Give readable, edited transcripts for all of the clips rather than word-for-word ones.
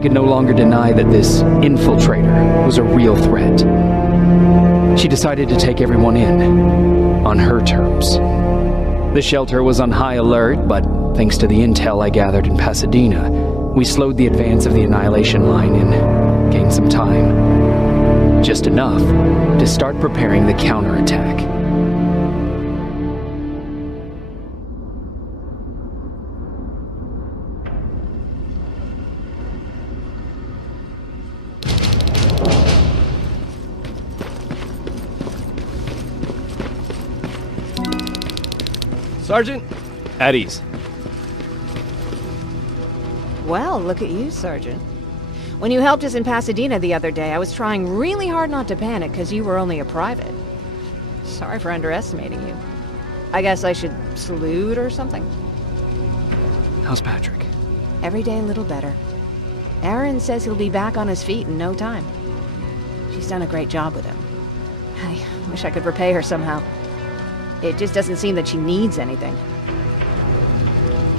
She could no longer deny that this infiltrator was a real threat. She decided to take everyone in, on her terms. The shelter was on high alert, but thanks to the intel I gathered in Pasadena, we slowed the advance of the Annihilation Line and gained some time. Just enough to start preparing the counterattack. Sergeant? At ease. Well, look at you, Sergeant. When you helped us in Pasadena the other day, I was trying really hard not to panic because you were only a private. Sorry for underestimating you. I guess I should salute or something? How's Patrick? Every day a little better. Aaron says he'll be back on his feet in no time. She's done a great job with him. I wish I could repay her somehow. It just doesn't seem that she needs anything.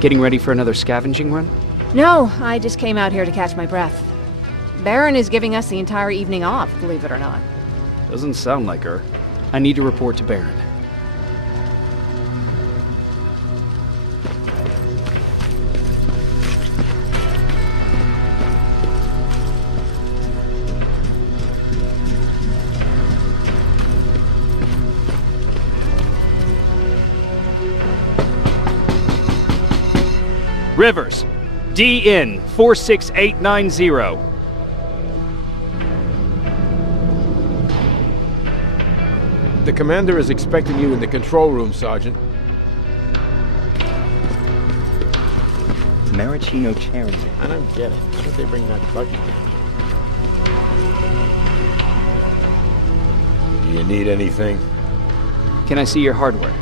Getting ready for another scavenging run? No, I just came out here to catch my breath. Baron is giving us the entire evening off, believe it or not. Doesn't sound like her. I need to report to Baron. Rivers, DN 46890. The commander is expecting you in the control room, Sergeant. Maraschino cherry. I don't get it. Why don't they bring that buggy down? Do you need anything? Can I see your hardware?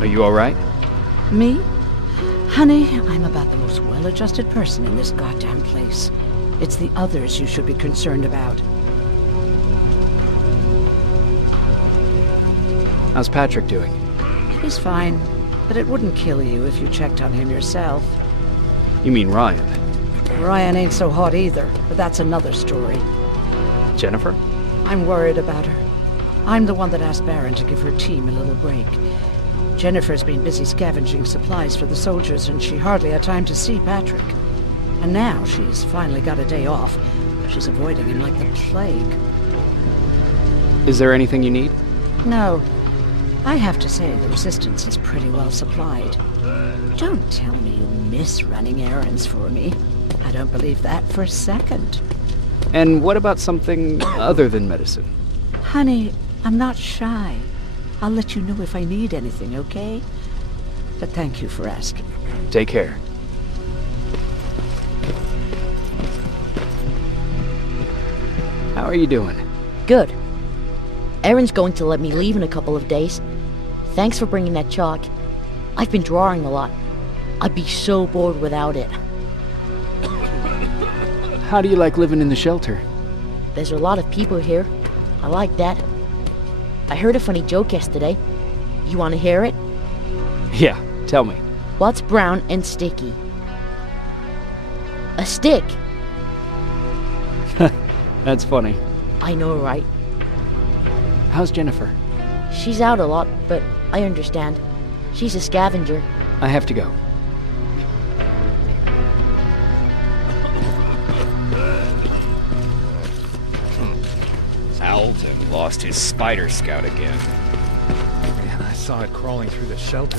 Are you all right? Me? Honey, I'm about the most well-adjusted person in this goddamn place. It's the others you should be concerned about. How's Patrick doing? He's fine, but it wouldn't kill you if you checked on him yourself. You mean Ryan? Ryan ain't so hot either, but that's another story. Jennifer? I'm worried about her. I'm the one that asked Baron to give her team a little break. Jennifer's been busy scavenging supplies for the soldiers, and she hardly had time to see Patrick. And now she's finally got a day off. She's avoiding him like the plague. Is there anything you need? No. I have to say the Resistance is pretty well supplied. Don't tell me you miss running errands for me. I don't believe that for a second. And what about something other than medicine? Honey, I'm not shy. I'll let you know if I need anything, okay? But thank you for asking. Take care. How are you doing? Good. Aaron's going to let me leave in a couple of days. Thanks for bringing that chalk. I've been drawing a lot. I'd be so bored without it. How do you like living in the shelter? There's a lot of people here. I like that. I heard a funny joke yesterday. You want to hear it? Yeah, tell me. What's brown and sticky? A stick. That's funny. I know, right? How's Jennifer? She's out a lot, but I understand. She's a scavenger. I have to go. Towels and Lost his spider scout again. Man, I saw it crawling through the shelter.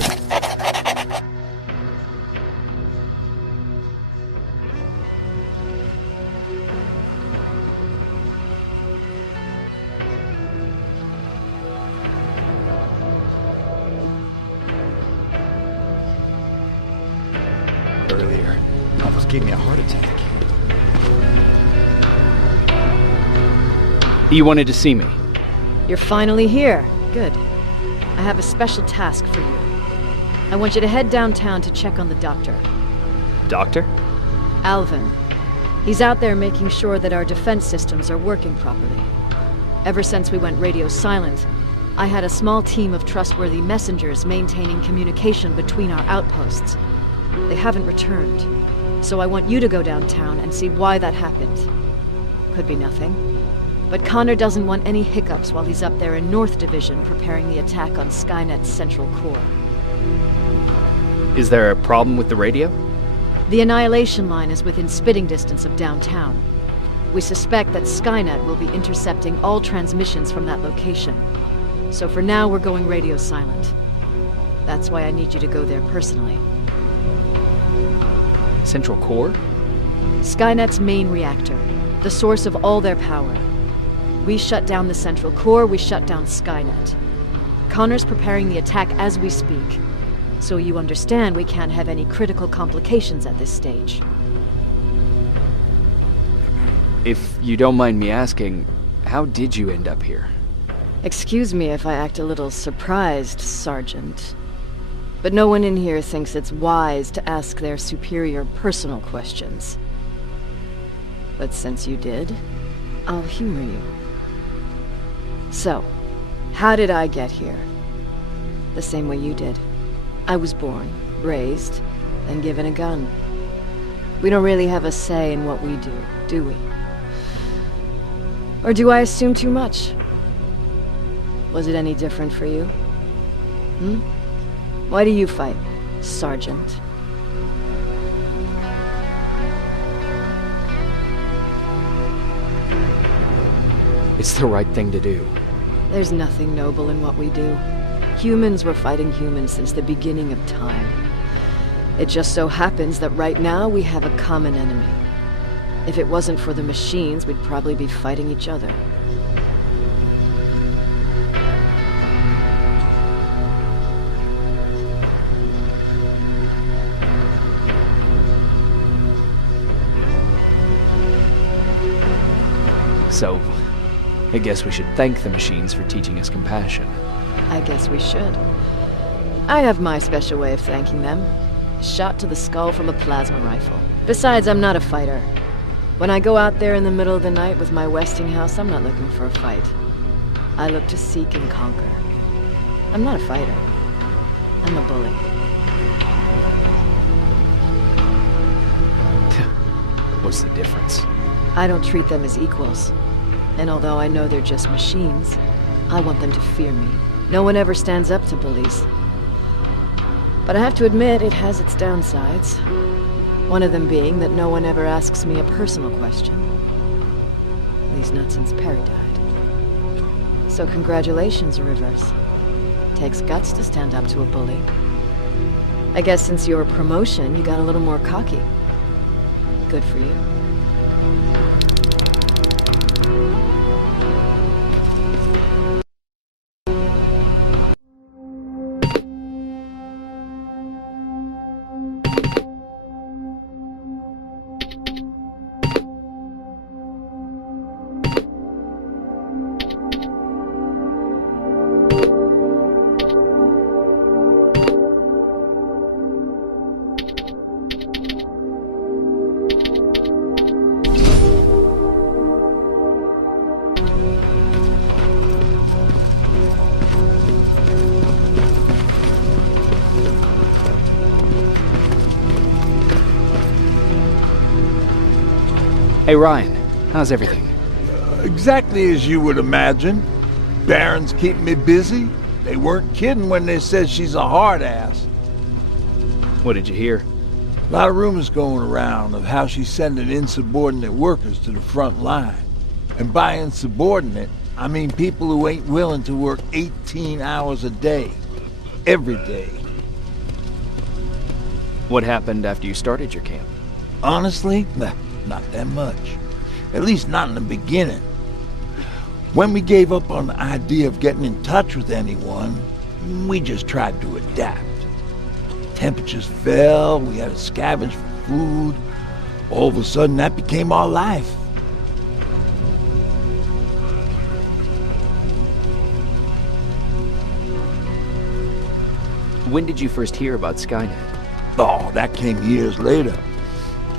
Earlier, almost gave me a heart attack. You wanted to see me? You're finally here. Good. I have a special task for you. I want you to head downtown to check on the doctor. Doctor? Alvin. He's out there making sure that our defense systems are working properly. Ever since we went radio silent, I had a small team of trustworthy messengers maintaining communication between our outposts. They haven't returned, so I want you to go downtown and see why that happened. Could be nothing. But Connor doesn't want any hiccups while he's up there in North Division preparing the attack on Skynet's central core. Is there a problem with the radio? The Annihilation Line is within spitting distance of downtown. We suspect that Skynet will be intercepting all transmissions from that location. So for now, we're going radio silent. That's why I need you to go there personally. Central core? Skynet's main reactor, the source of all their power. We shut down the central core, we shut down Skynet. Connor's preparing the attack as we speak, so you understand we can't have any critical complications at this stage. If you don't mind me asking, how did you end up here? Excuse me if I act a little surprised, Sergeant. But no one in here thinks it's wise to ask their superior personal questions. But since you did, I'll humor you. So, how did I get here? The same way you did. I was born, raised, and given a gun. We don't really have a say in what we do we? Or do I assume too much? Was it any different for you? Why do you fight, Sergeant? It's the right thing to do. There's nothing noble in what we do. Humans were fighting humans since the beginning of time. It just so happens that right now we have a common enemy. If it wasn't for the machines, we'd probably be fighting each other. So, I guess we should thank the machines for teaching us compassion. I guess we should. I have my special way of thanking them. A shot to the skull from a plasma rifle. Besides, I'm not a fighter. When I go out there in the middle of the night with my Westinghouse, I'm not looking for a fight. I look to seek and conquer. I'm not a fighter. I'm a bully. What's the difference? I don't treat them as equals. And although I know they're just machines, I want them to fear me. No one ever stands up to bullies. But I have to admit, it has its downsides. One of them being that no one ever asks me a personal question. At least not since Perry died. So congratulations, Rivers. Takes guts to stand up to a bully. I guess since your promotion, you got a little more cocky. Good for you. Hey Ryan, how's everything? Exactly as you would imagine. Baron's keeping me busy. They weren't kidding when they said she's a hard ass. What did you hear? A lot of rumors going around of how she's sending insubordinate workers to the front line. And by insubordinate, I mean people who ain't willing to work 18 hours a day. Every day. What happened after you started your camp? Honestly, not that much. At least not in the beginning. When we gave up on the idea of getting in touch with anyone, we just tried to adapt. Temperatures fell, we had to scavenge for food. All of a sudden, that became our life. When did you first hear about Skynet? Oh, that came years later.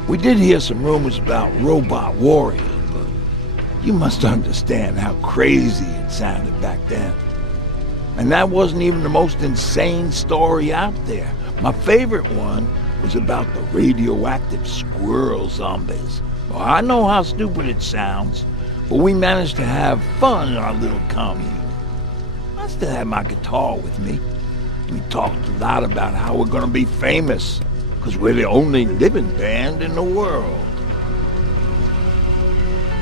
We did hear some rumors about robot warriors, but you must understand how crazy it sounded back then. And that wasn't even the most insane story out there. My favorite one was about the radioactive squirrel zombies. Well, I know how stupid it sounds, but we managed to have fun in our little commune. I still had my guitar with me. We talked a lot about how we're gonna be famous, because we're the only living band in the world.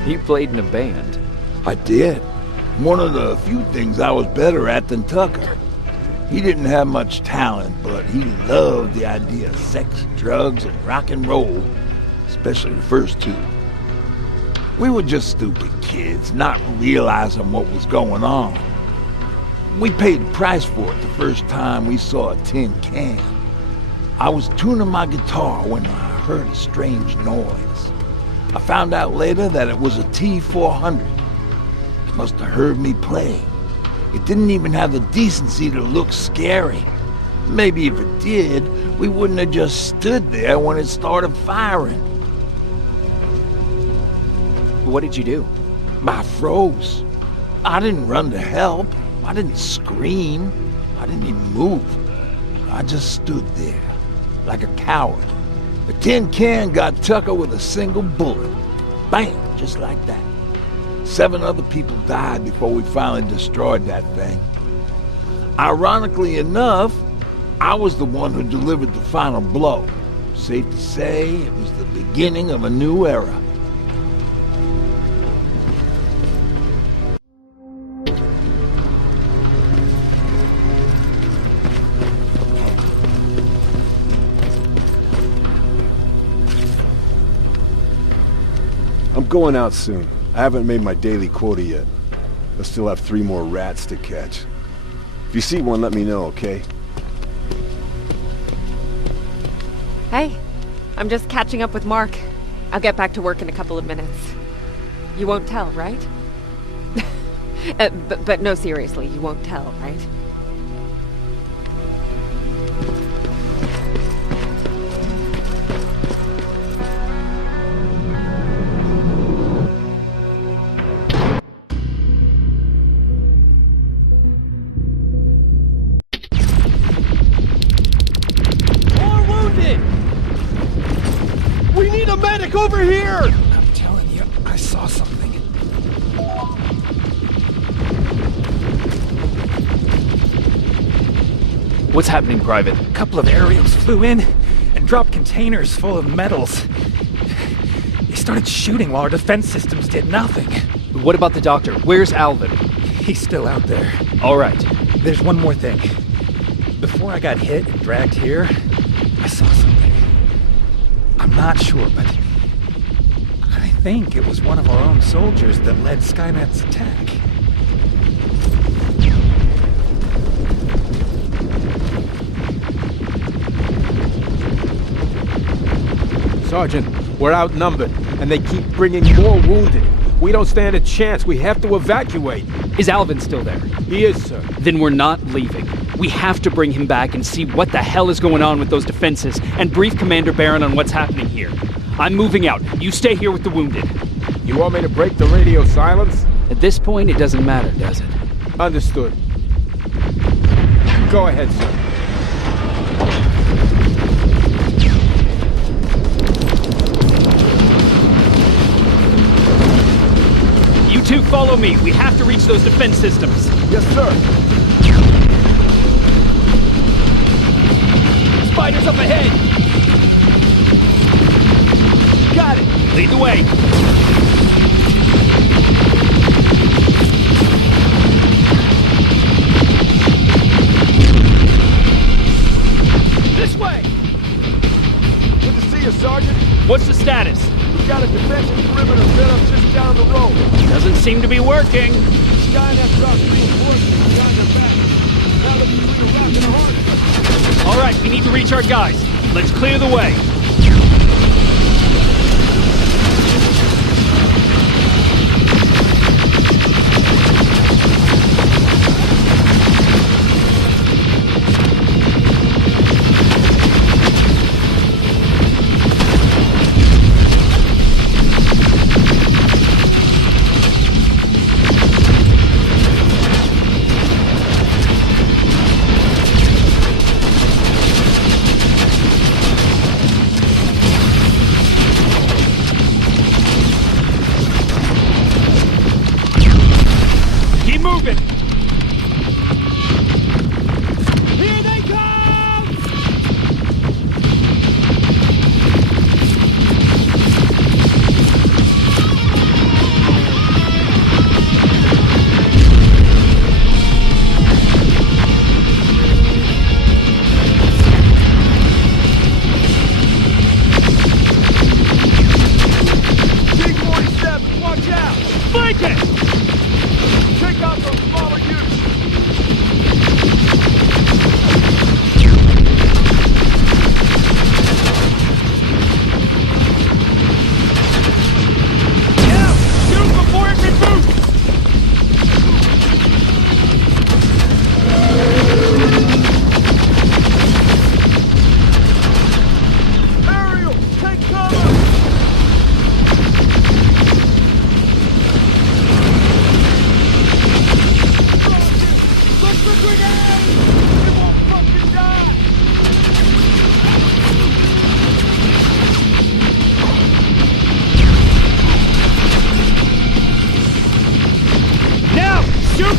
You played in a band. I did. One of the few things I was better at than Tucker. He didn't have much talent, but he loved the idea of sex, drugs, and rock and roll, especially the first two. We were just stupid kids, not realizing what was going on. We paid the price for it the first time we saw a tin can. I was tuning my guitar when I heard a strange noise. I found out later that it was a T-400. It must have heard me play. It didn't even have the decency to look scary. Maybe if it did, we wouldn't have just stood there when it started firing. What did you do? I froze. I didn't run to help. I didn't scream. I didn't even move. I just stood there, like a coward. The tin can got Tucker with a single bullet. Bam! Just like that. 7 other people died before we finally destroyed that thing. Ironically enough, I was the one who delivered the final blow. Safe to say, it was the beginning of a new era. I'm going out soon. I haven't made my daily quota yet. I still have 3 more rats to catch. If you see one, let me know, okay? Hey, I'm just catching up with Mark. I'll get back to work in a couple of minutes. You won't tell, right? But no, seriously, you won't tell, right? Over here! I'm telling you, I saw something. What's happening, Private? A couple of aerials flew in and dropped containers full of metals. They started shooting while our defense systems did nothing. What about the doctor? Where's Alvin? He's still out there. All right. There's one more thing. Before I got hit and dragged here, I saw something. I'm not sure, but I think it was one of our own soldiers that led Skynet's attack. Sergeant, we're outnumbered, and they keep bringing more wounded. We don't stand a chance. We have to evacuate. Is Alvin still there? He is, sir. Then we're not leaving. We have to bring him back and see what the hell is going on with those defenses, and brief Commander Barron on what's happening here. I'm moving out. You stay here with the wounded. You want me to break the radio silence? At this point, it doesn't matter, does it? Understood. Go ahead, sir. You two follow me. We have to reach those defense systems. Yes, sir. Spiders up ahead! Got it! Lead the way! What's the status? We got a defensive perimeter set up just down the road. Doesn't seem to be working. Skynet dropped reinforcements behind their back. Now they're between a rock and a hard. All right, we need to reach our guys. Let's clear the way.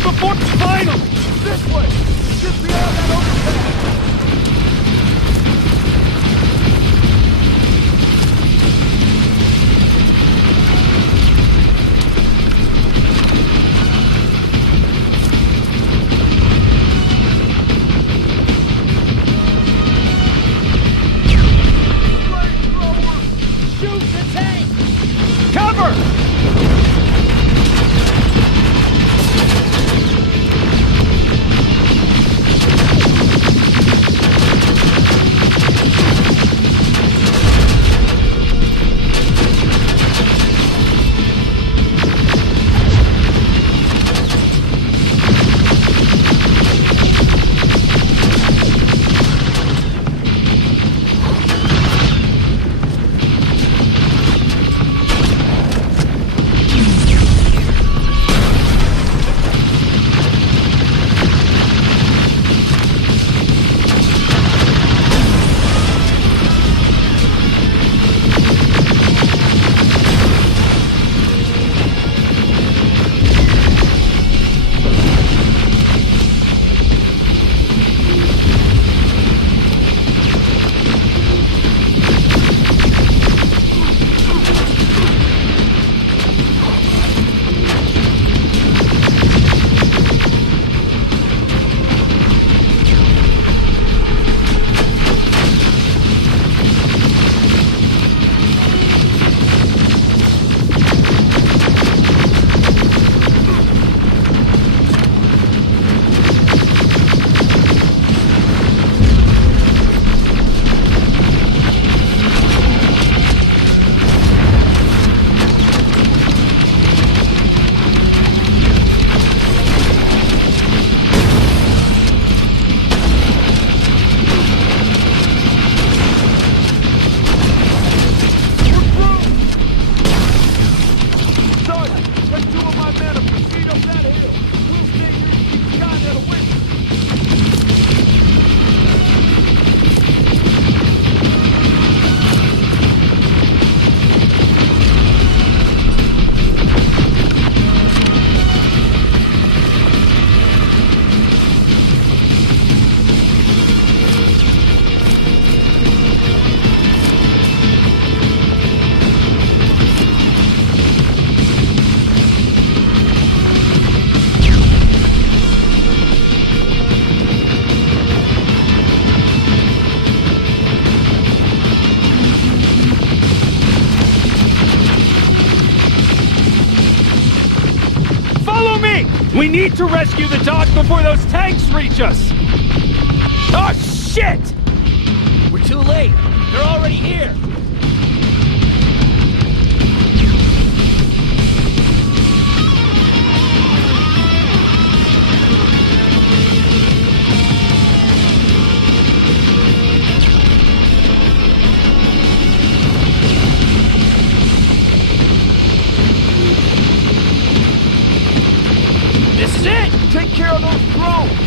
Before final! This way! Just beyond that overpass! Flamethrower! Shoot the tank! Cover! We need to rescue the dock before those tanks reach us! Oh, shit! We're too late. They're already here. This is it! Take care of those drones!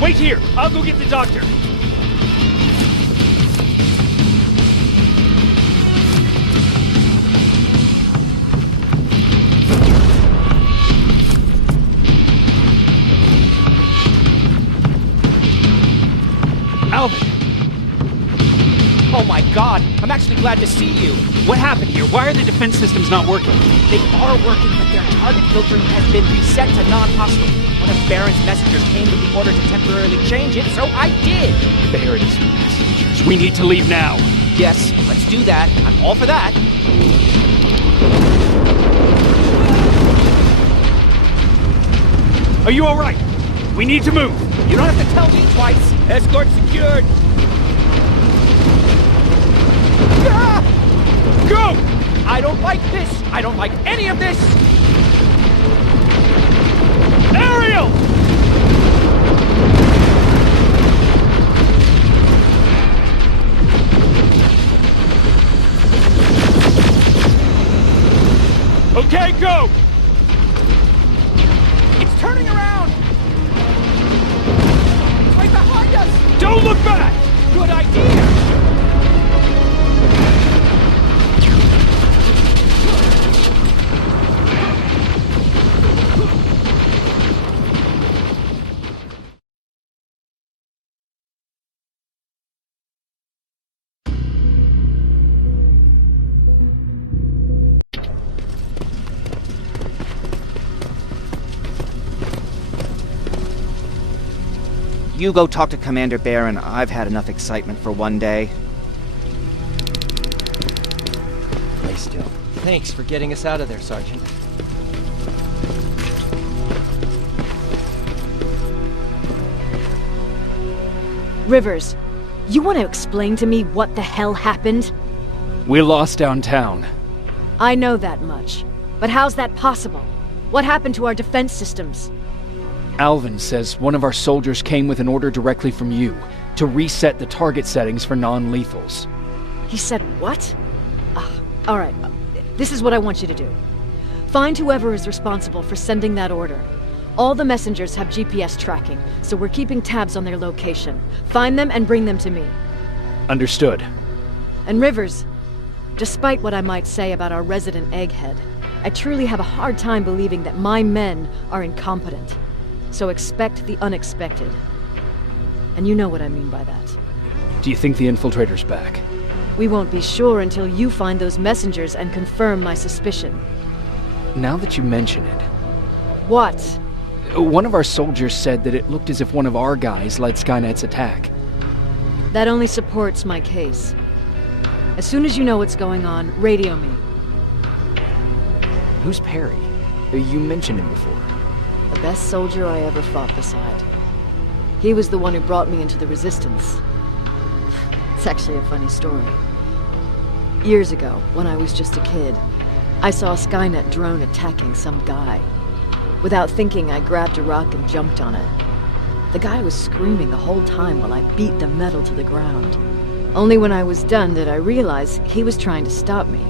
Wait here! I'll go get the doctor! Alvin! Oh my god! I'm actually glad to see you! What happened here? Why are the defense systems not working? They are working, but their target filtering has been reset to non-hostile. One of Baron's messengers came with the order to temporarily change it, so I did! Baron's messengers. We need to leave now. Yes, let's do that. I'm all for that. Are you alright? We need to move. You don't have to tell me twice. Escort secured. Ah! Go! I don't like this. I don't like any of this. Ariel! Okay, go! It's turning around! It's right behind us! Don't look back! Good idea! You go talk to Commander Baron. I've had enough excitement for one day. Lay still. Thanks for getting us out of there, Sergeant. Rivers, you want to explain to me what the hell happened? We lost downtown. I know that much. But how's that possible? What happened to our defense systems? Alvin says one of our soldiers came with an order directly from you to reset the target settings for non-lethals. He said what? Alright, this is what I want you to do. Find whoever is responsible for sending that order. All the messengers have GPS tracking, so we're keeping tabs on their location. Find them and bring them to me. Understood. And Rivers, despite what I might say about our resident egghead, I truly have a hard time believing that my men are incompetent. So expect the unexpected. And you know what I mean by that. Do you think the infiltrator's back? We won't be sure until you find those messengers and confirm my suspicion. Now that you mention it... What? One of our soldiers said that it looked as if one of our guys led Skynet's attack. That only supports my case. As soon as you know what's going on, radio me. Who's Perry? You mentioned him before. The best soldier I ever fought beside. He was the one who brought me into the Resistance. It's actually a funny story. Years ago, when I was just a kid, I saw a Skynet drone attacking some guy. Without thinking, I grabbed a rock and jumped on it. The guy was screaming the whole time while I beat the metal to the ground. Only when I was done did I realize he was trying to stop me.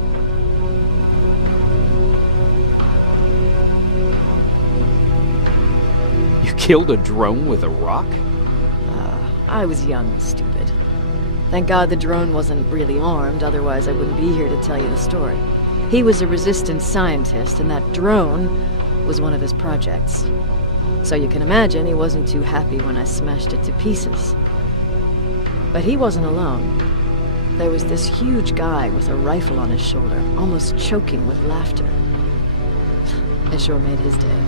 You killed a drone with a rock? I was young and stupid. Thank God the drone wasn't really armed, otherwise I wouldn't be here to tell you the story. He was a Resistance scientist, and that drone was one of his projects. So you can imagine he wasn't too happy when I smashed it to pieces. But he wasn't alone. There was this huge guy with a rifle on his shoulder, almost choking with laughter. It sure made his day.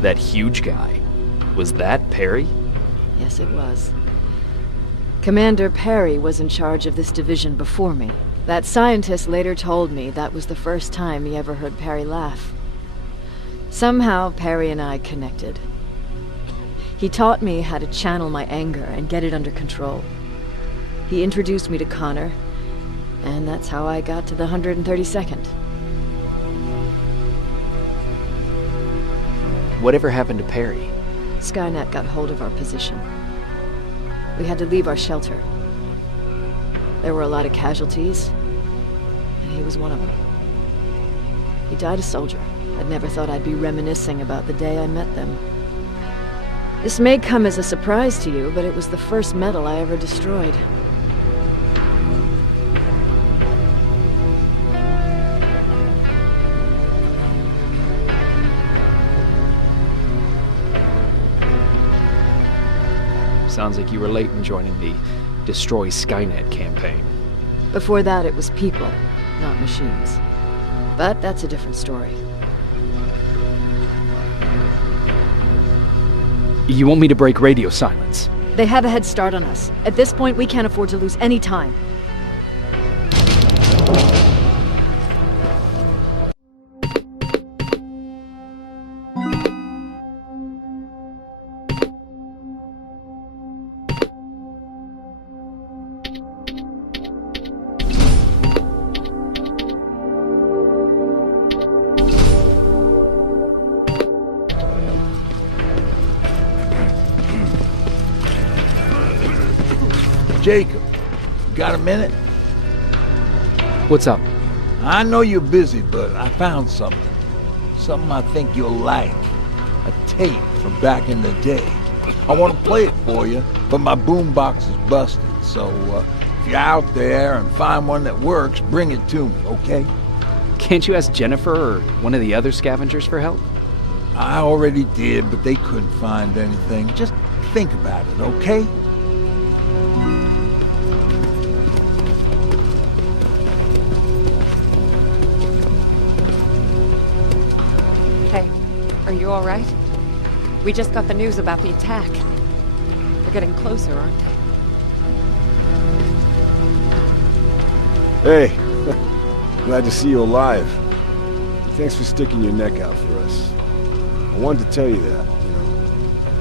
That huge guy. Was that Perry? Yes, it was. Commander Perry was in charge of this division before me. That scientist later told me that was the first time he ever heard Perry laugh. Somehow, Perry and I connected. He taught me how to channel my anger and get it under control. He introduced me to Connor, and that's how I got to the 132nd. Whatever happened to Perry? Skynet got hold of our position. We had to leave our shelter. There were a lot of casualties, and he was one of them. He died a soldier. I'd never thought I'd be reminiscing about the day I met them. This may come as a surprise to you, but it was the first metal I ever destroyed. Sounds like you were late in joining the Destroy Skynet campaign. Before that, it was people, not machines. But that's a different story. You want me to break radio silence? They have a head start on us. At this point, we can't afford to lose any time. Jacob, you got a minute? What's up? I know you're busy, but I found something. Something I think you'll like. A tape from back in the day. I want to play it for you, but my boombox is busted. So, if you're out there and find one that works, bring it to me, okay? Can't you ask Jennifer or one of the other scavengers for help? I already did, but they couldn't find anything. Just think about it, okay? Are you all right? We just got the news about the attack. They're getting closer, aren't Hey, they? glad to see you alive. Thanks for sticking your neck out for us. I wanted to tell you that,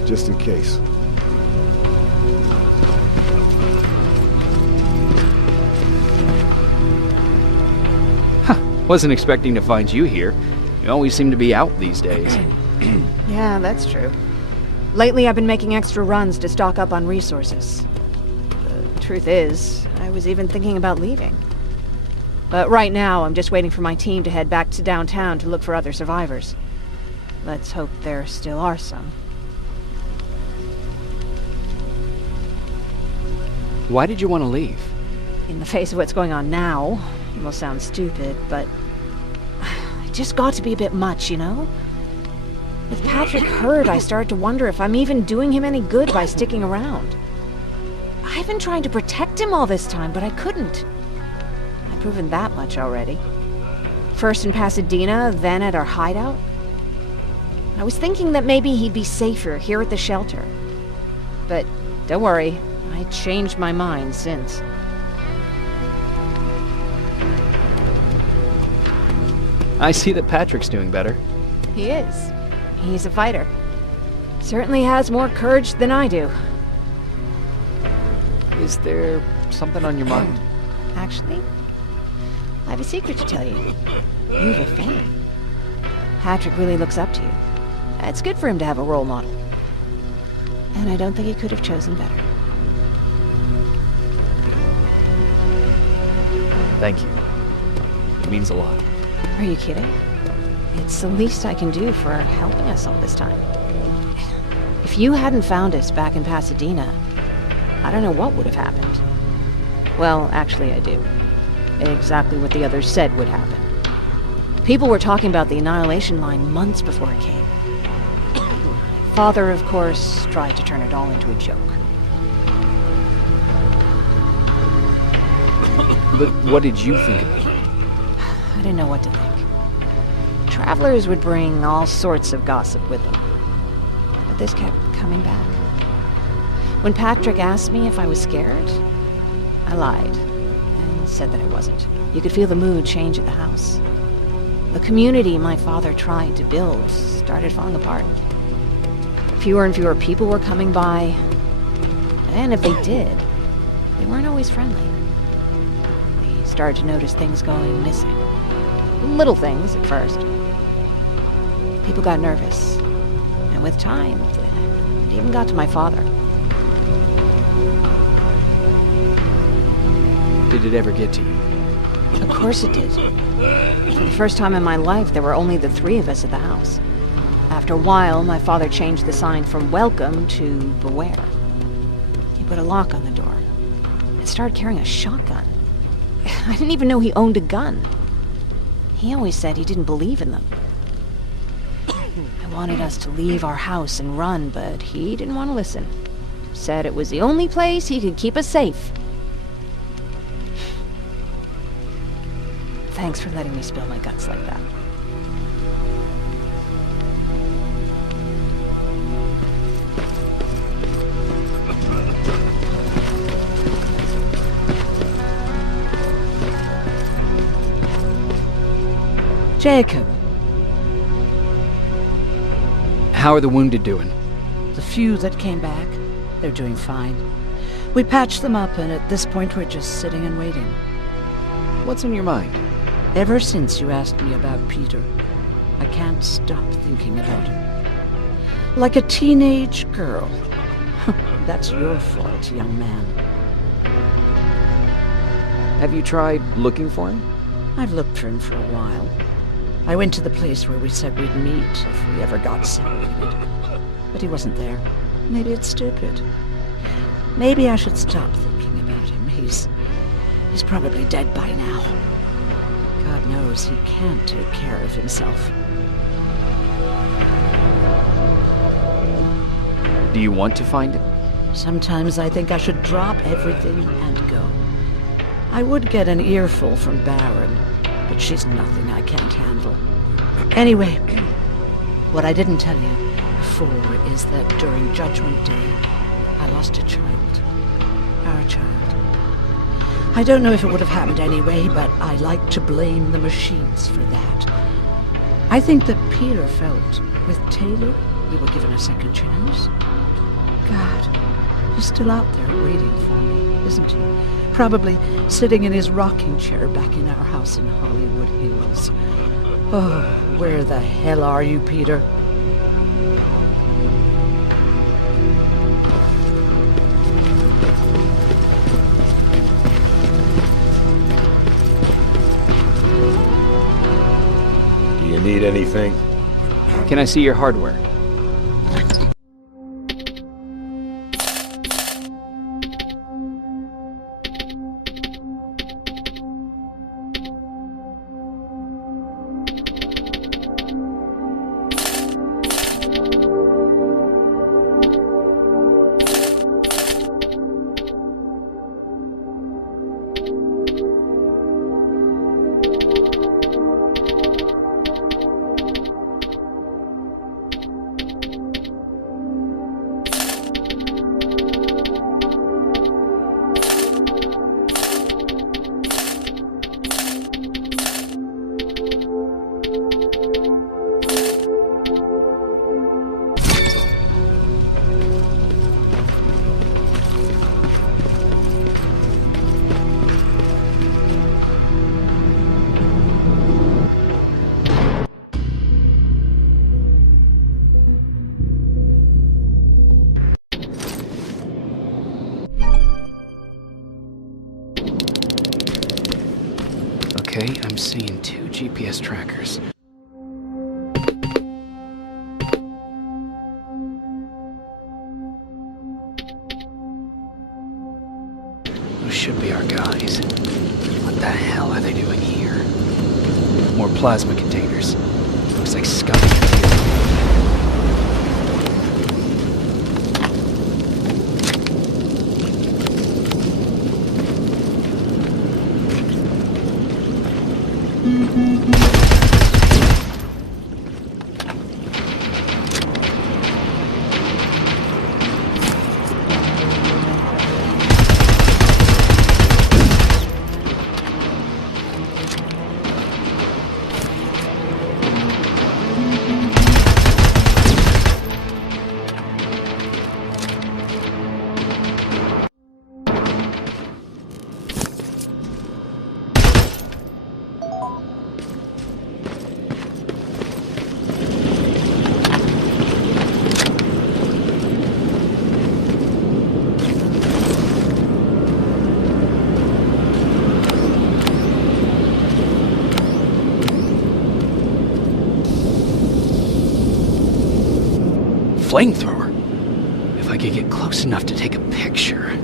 just in case. Wasn't expecting to find you here. You always seem to be out these days. Yeah, that's true. Lately, I've been making extra runs to stock up on resources. The truth is, I was even thinking about leaving. But right now, I'm just waiting for my team to head back to downtown to look for other survivors. Let's hope there still are some. Why did you want to leave? In the face of what's going on now, it will sound stupid, but it just got to be a bit much, you know? With Patrick hurt, I started to wonder if I'm even doing him any good by sticking around. I've been trying to protect him all this time, but I couldn't. I've proven that much already. First in Pasadena, then at our hideout. I was thinking that maybe he'd be safer here at the shelter. But don't worry, I changed my mind since. I see that Patrick's doing better. He is. He's a fighter. Certainly has more courage than I do. Is there something on your mind? Actually, I have a secret to tell you. You have a fan. Patrick really looks up to you. It's good for him to have a role model. And I don't think he could have chosen better. Thank you. It means a lot. Are you kidding? It's the least I can do for helping us all this time. If you hadn't found us back in Pasadena, I don't know what would have happened. Well, actually I do. Exactly what the others said would happen. People were talking about the Annihilation Line months before it came. Father, of course, tried to turn it all into a joke. But what did you think of it? I didn't know what to think. Travelers would bring all sorts of gossip with them. But this kept coming back. When Patrick asked me if I was scared, I lied and said that I wasn't. You could feel the mood change at the house. The community my father tried to build started falling apart. Fewer and fewer people were coming by, and if they did, they weren't always friendly. We started to notice things going missing. Little things at first. People got nervous, and with time, it even got to my father. Did it ever get to you? Of course it did. For the first time in my life, there were only the three of us at the house. After a while, my father changed the sign from welcome to beware. He put a lock on the door and started carrying a shotgun. I didn't even know he owned a gun. He always said he didn't believe in them. I wanted us to leave our house and run, but he didn't want to listen. Said it was the only place he could keep us safe. Thanks for letting me spill my guts like that. Jacob. How are the wounded doing? The few that came back, they're doing fine. We patched them up, and at this point we're just sitting and waiting. What's on your mind? Ever since you asked me about Peter, I can't stop thinking about him. Like a teenage girl. That's your fault, young man. Have you tried looking for him? I've looked for him for a while. I went to the place where we said we'd meet if we ever got separated. But he wasn't there. Maybe it's stupid. Maybe I should stop thinking about him. He's probably dead by now. God knows he can't take care of himself. Do you want to find him? Sometimes I think I should drop everything and go. I would get an earful from Baron, but she's nothing I can't handle. Anyway, what I didn't tell you before is that during Judgment Day, I lost a child. Our child. I don't know if it would have happened anyway, but I like to blame the machines for that. I think that Peter felt with Taylor we were given a second chance. God, he's still out there waiting for me, isn't he? Probably sitting in his rocking chair back in our house in Hollywood Hills. Oh, where the hell are you, Peter? Do you need anything? Can I see your hardware? Okay, I'm seeing 2 GPS trackers. Those should be our guys. What the hell are they doing here? More plasma containers. Looks like scum. Flamethrower? If I could get close enough to take a picture.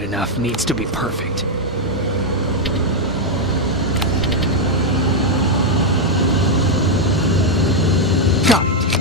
Enough needs to be perfect. Got it.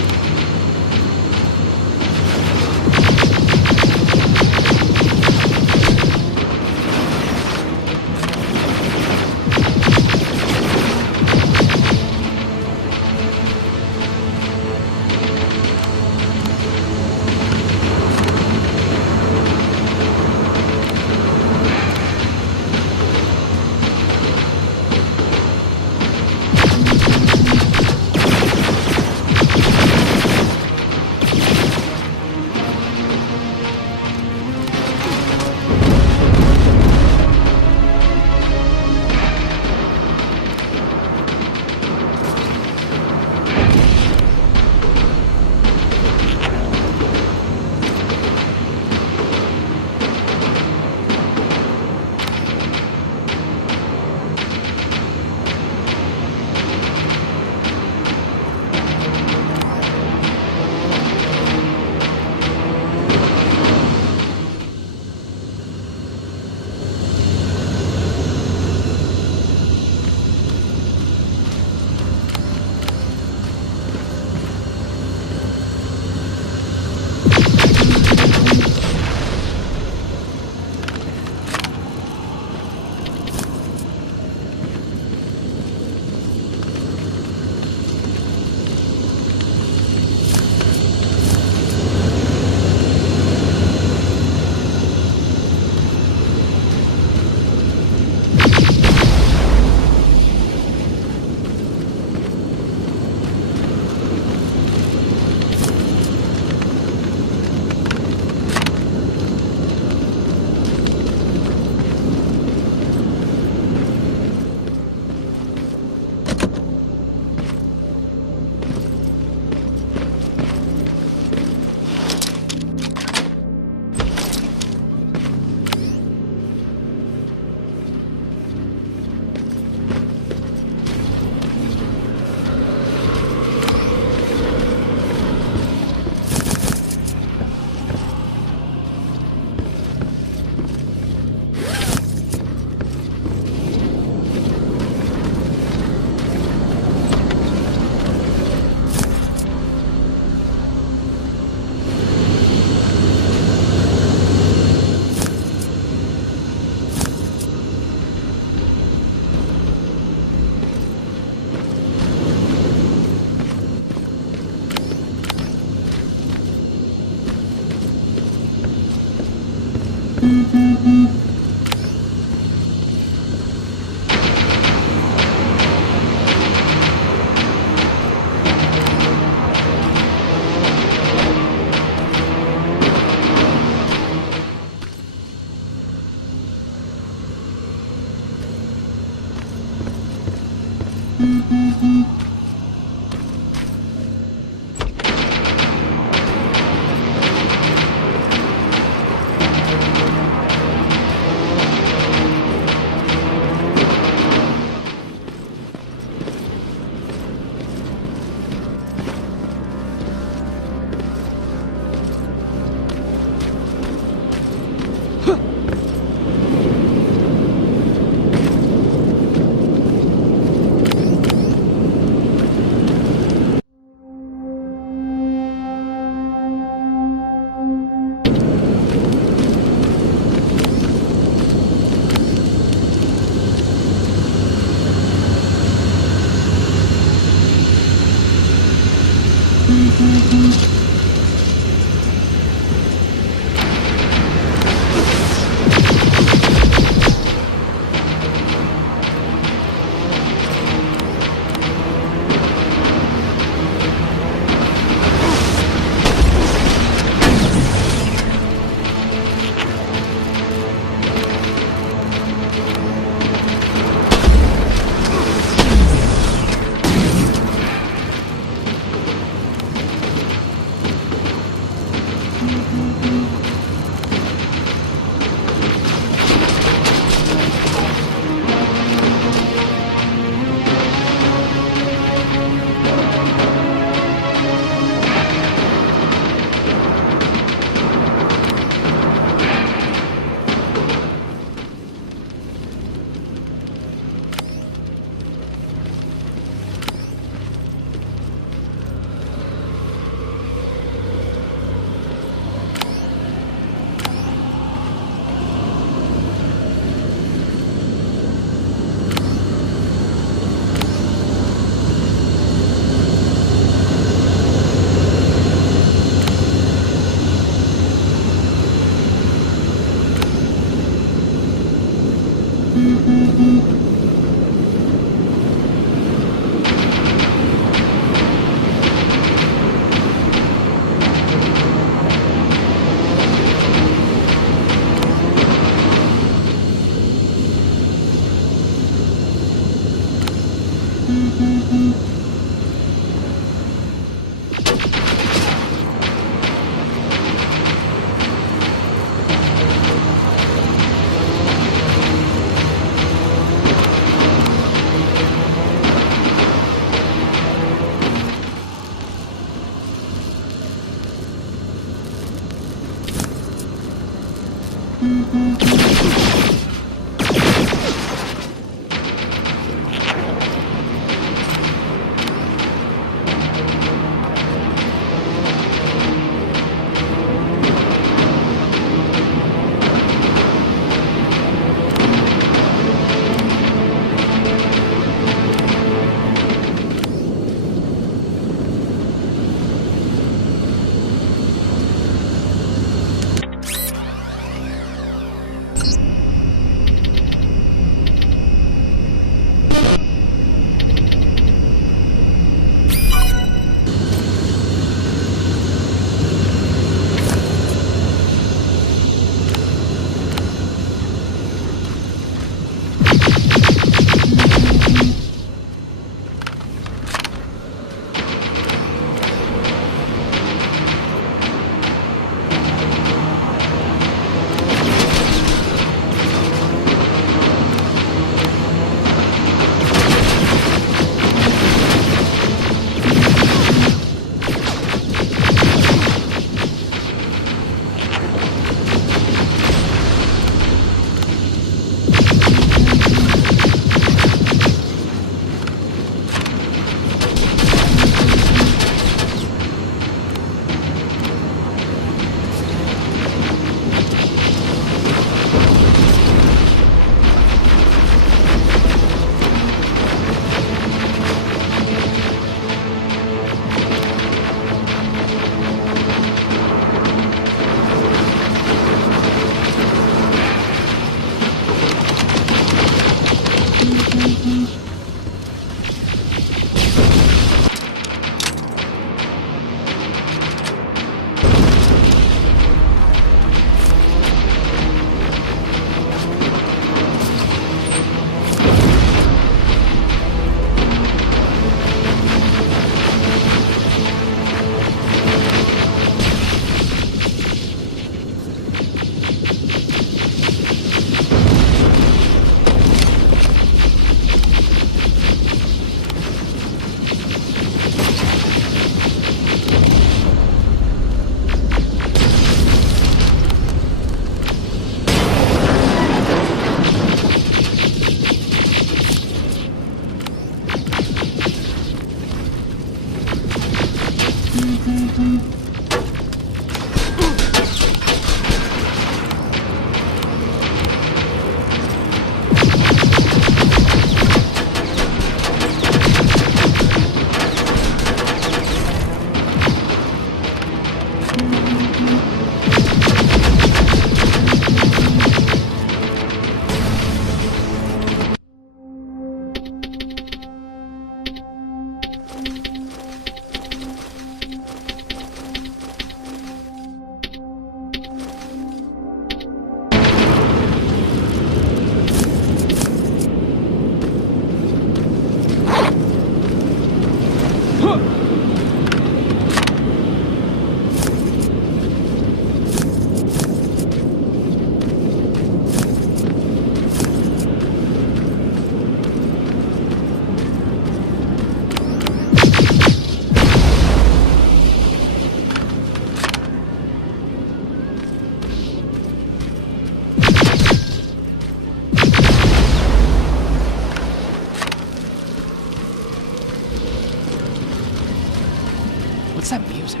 What's that music?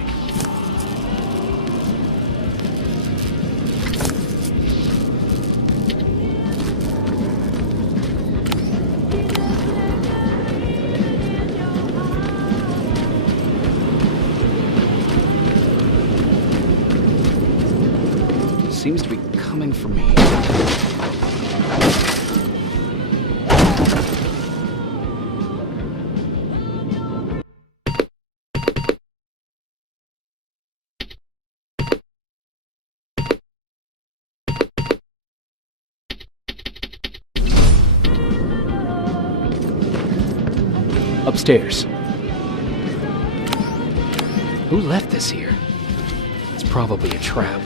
Seems to be coming from here. Upstairs. Who left this here? It's probably a trap.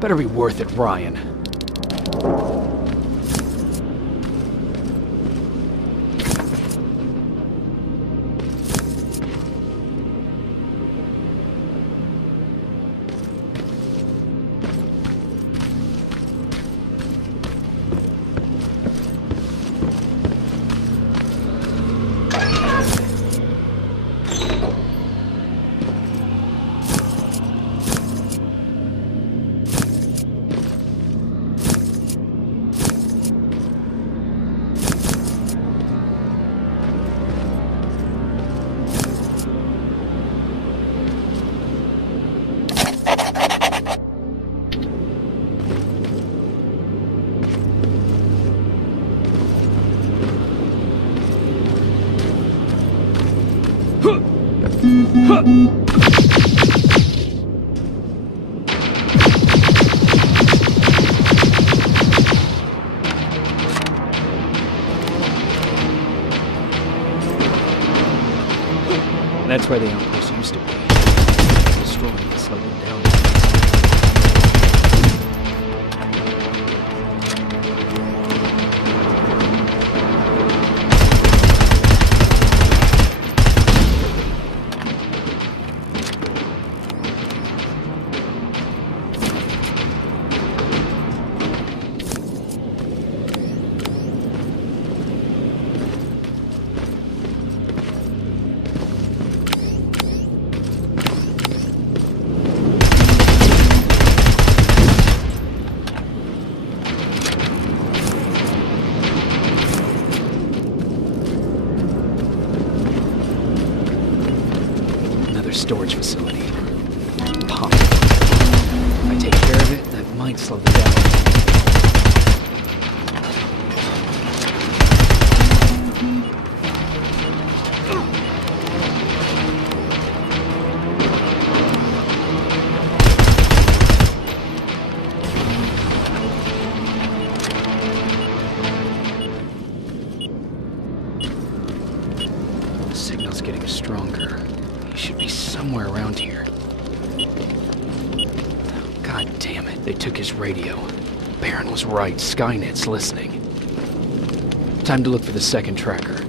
Better be worth it, Ryan. That's where the outpost used to be. Destroying it slowed them down. Storage facility. Pump. If I take care of it, that might slow them down. signal's getting stronger. He should be somewhere around here. God damn it, they took his radio. Baron was right, Skynet's listening. Time to look for the second tracker.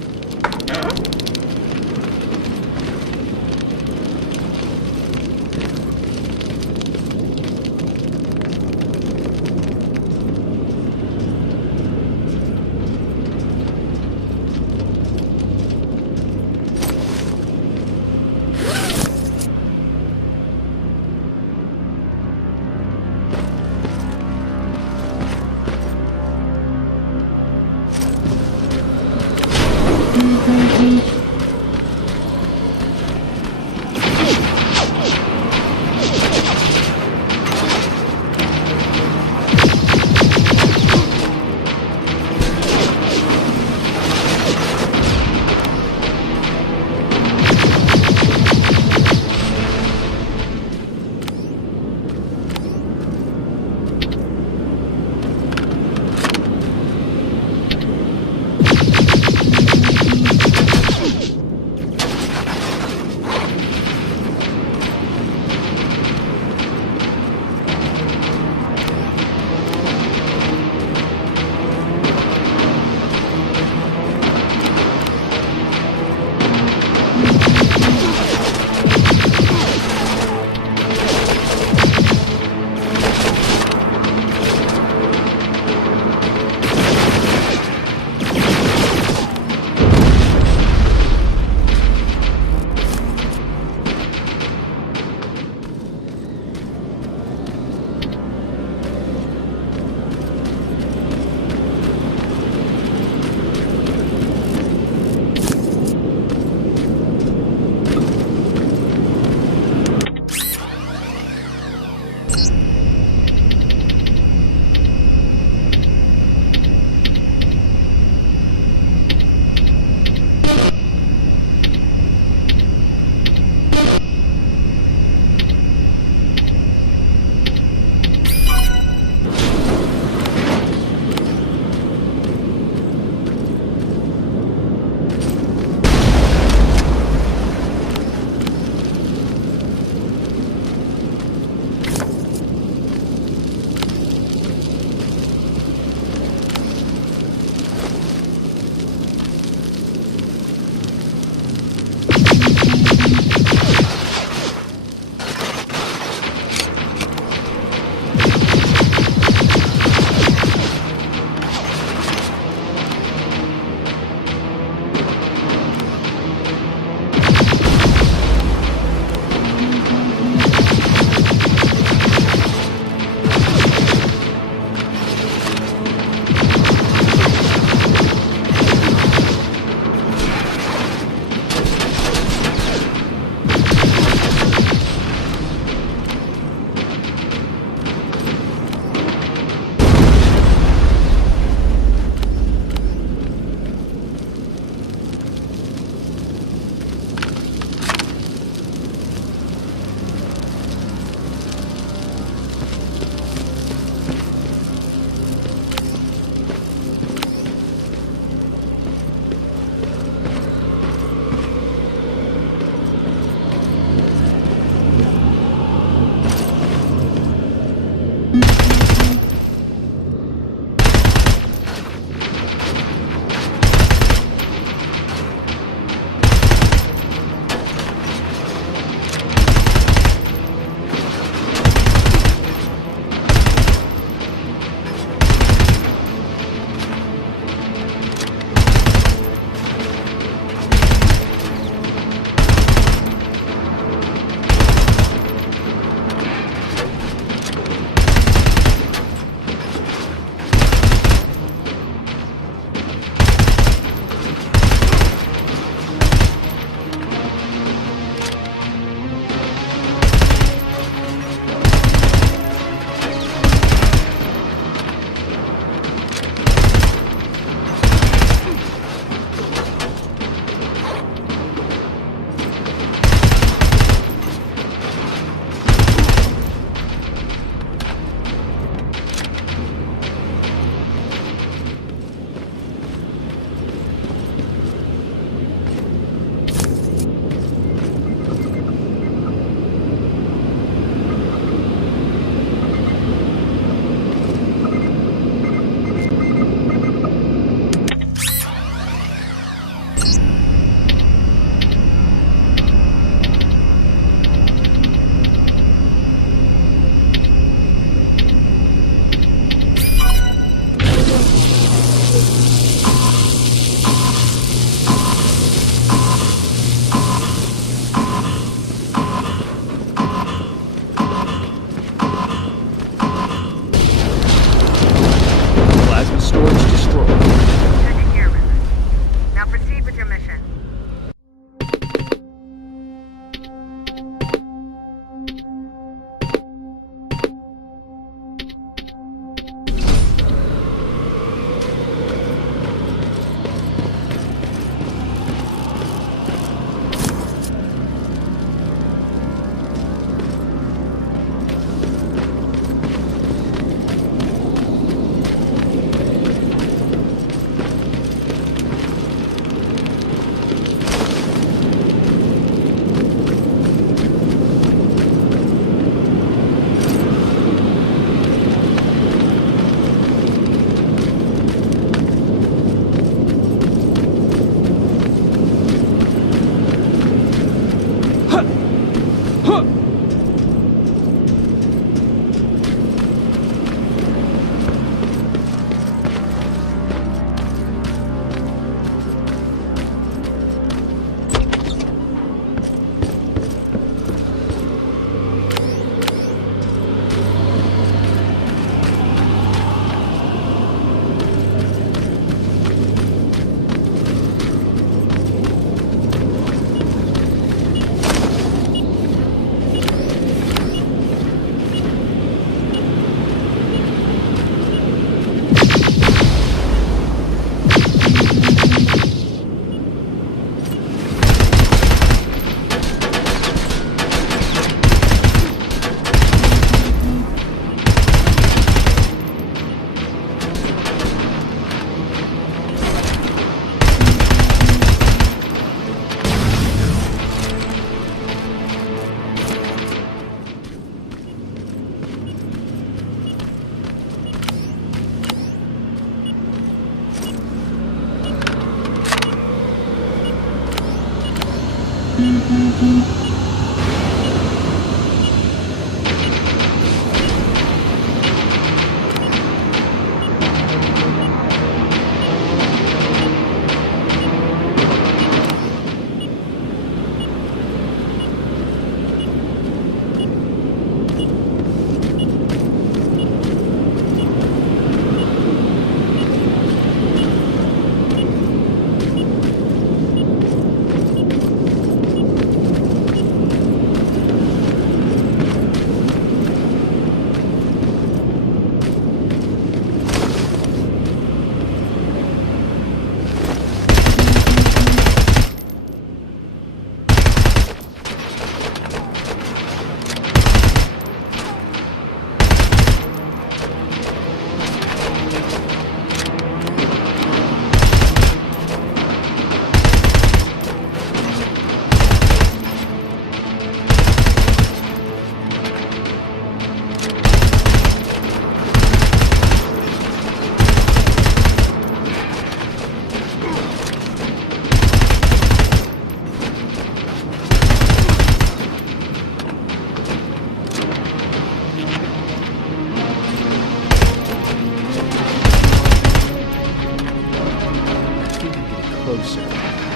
Closer.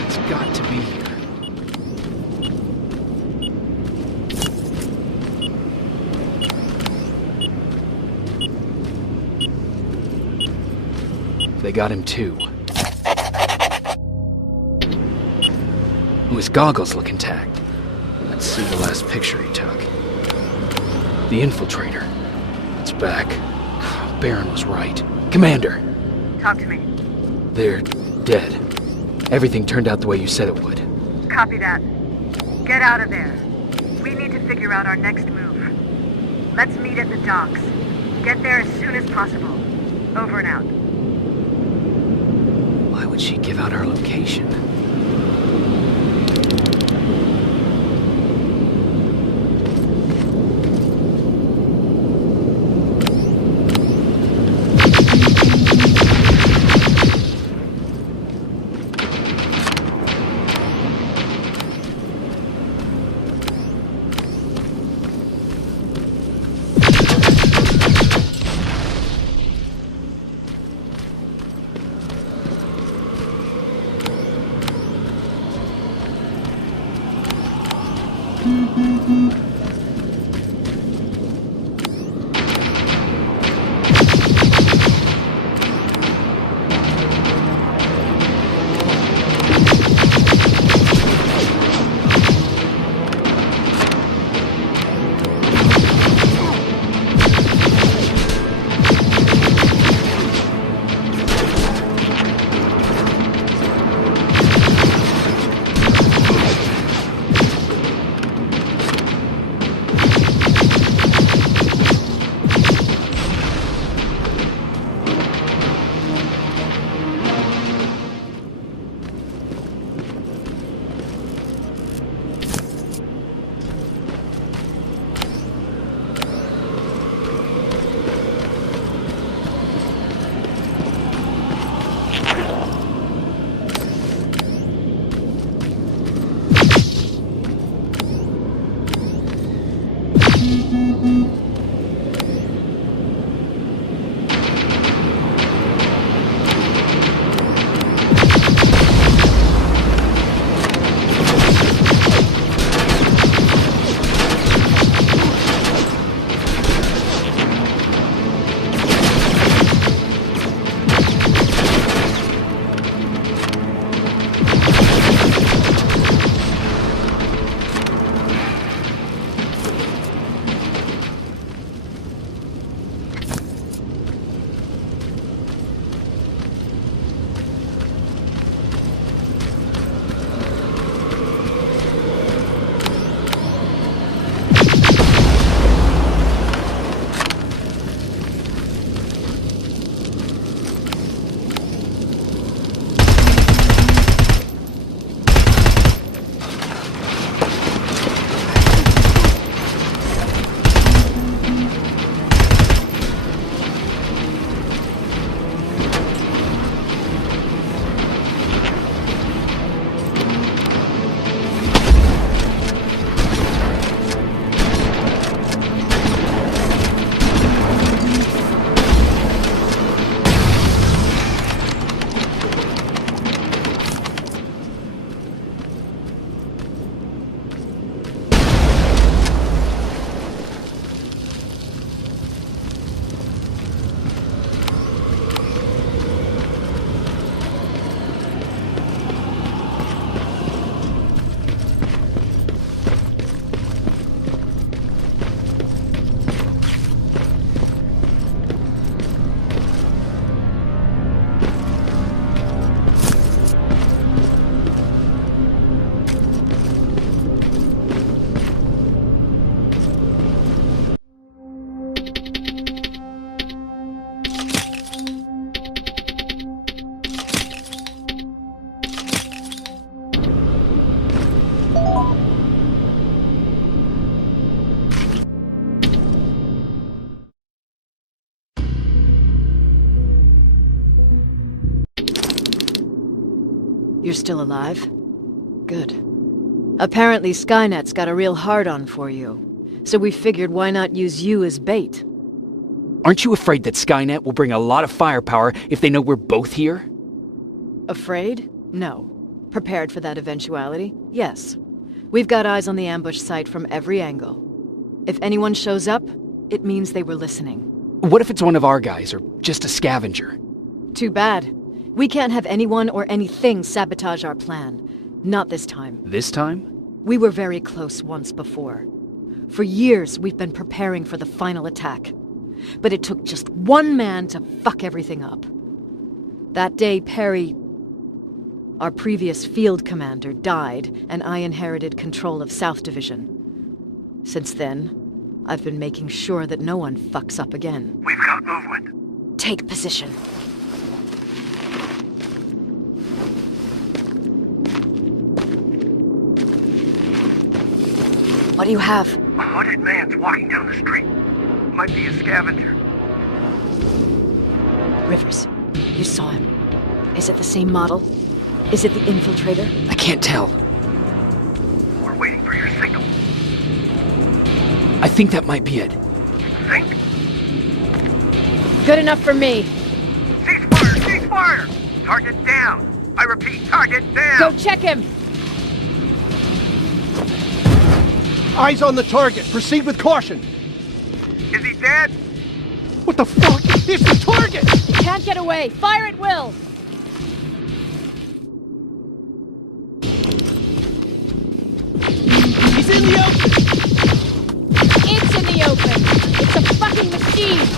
It's got to be here. They got him too. His goggles look intact. Let's see the last picture he took. The infiltrator. It's back. Baron was right. Commander! Talk to me. They're dead. Everything turned out the way you said it would. Copy that. Get out of there. We need to figure out our next move. Let's meet at the docks. Get there as soon as possible. Over and out. Why would she give out our location? You're still alive? Good. Apparently Skynet's got a real hard-on for you. So we figured why not use you as bait? Aren't you afraid that Skynet will bring a lot of firepower if they know we're both here? Afraid? No. Prepared for that eventuality? Yes. We've got eyes on the ambush site from every angle. If anyone shows up, it means they were listening. What if it's one of our guys, or just a scavenger? Too bad. We can't have anyone or anything sabotage our plan. Not this time. This time? We were very close once before. For years, we've been preparing for the final attack. But it took just one man to fuck everything up. That day, Perry, our previous field commander, died, and I inherited control of South Division. Since then, I've been making sure that no one fucks up again. We've got movement. Take position. What do you have? A hooded man's walking down the street. Might be a scavenger. Rivers, you saw him. Is it the same model? Is it the infiltrator? I can't tell. We're waiting for your signal. I think that might be it. Think? Good enough for me. Ceasefire! Ceasefire! Target down! I repeat, target down! Go check him! Eyes on the target. Proceed with caution. Is he dead? What the fuck? It's the target! He can't get away. Fire at will! He's in the open! It's in the open! It's a fucking machine!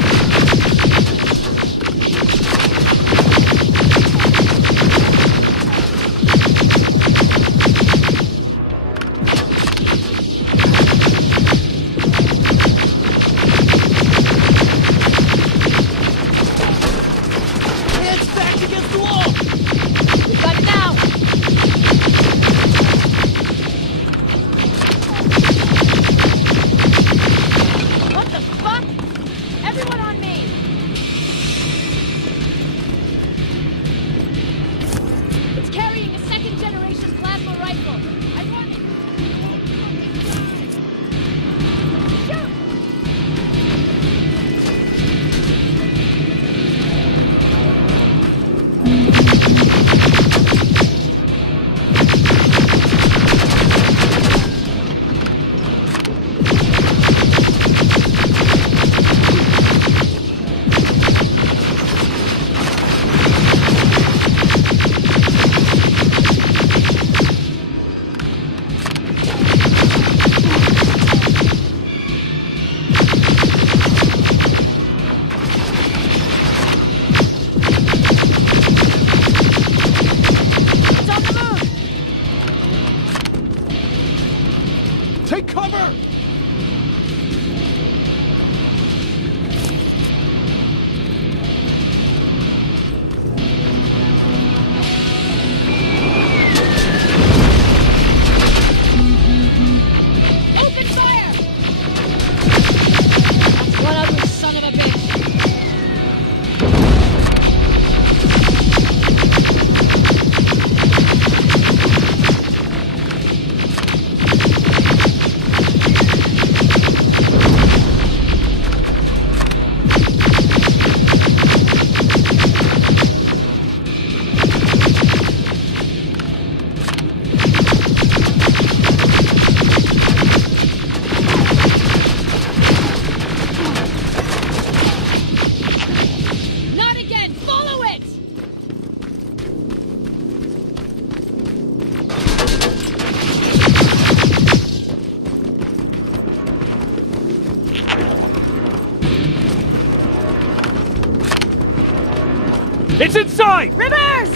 It's inside! Rivers!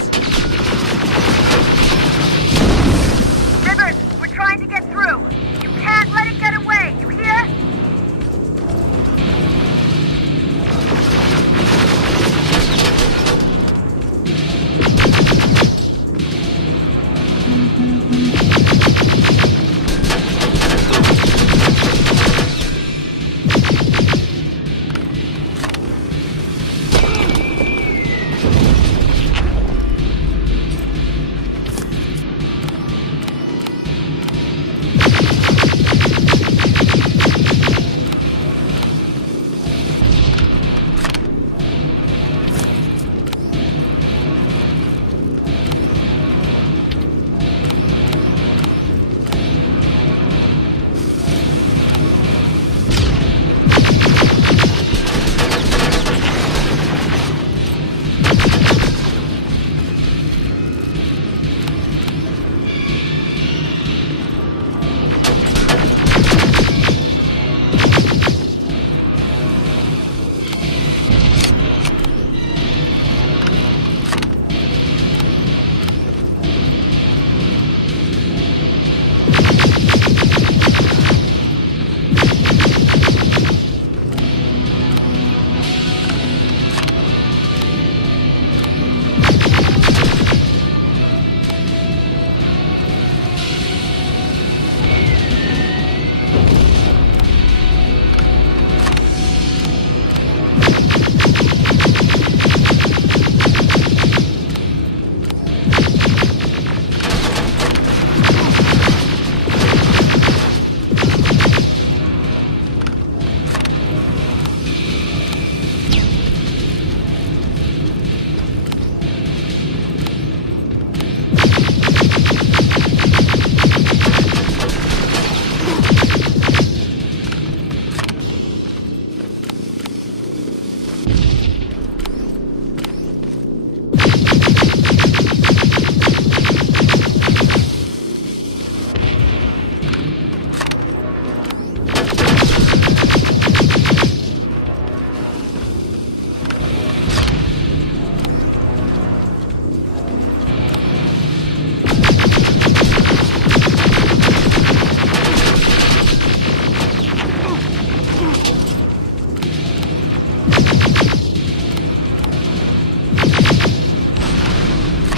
Rivers, we're trying to get through. You can't let it get away, you hear?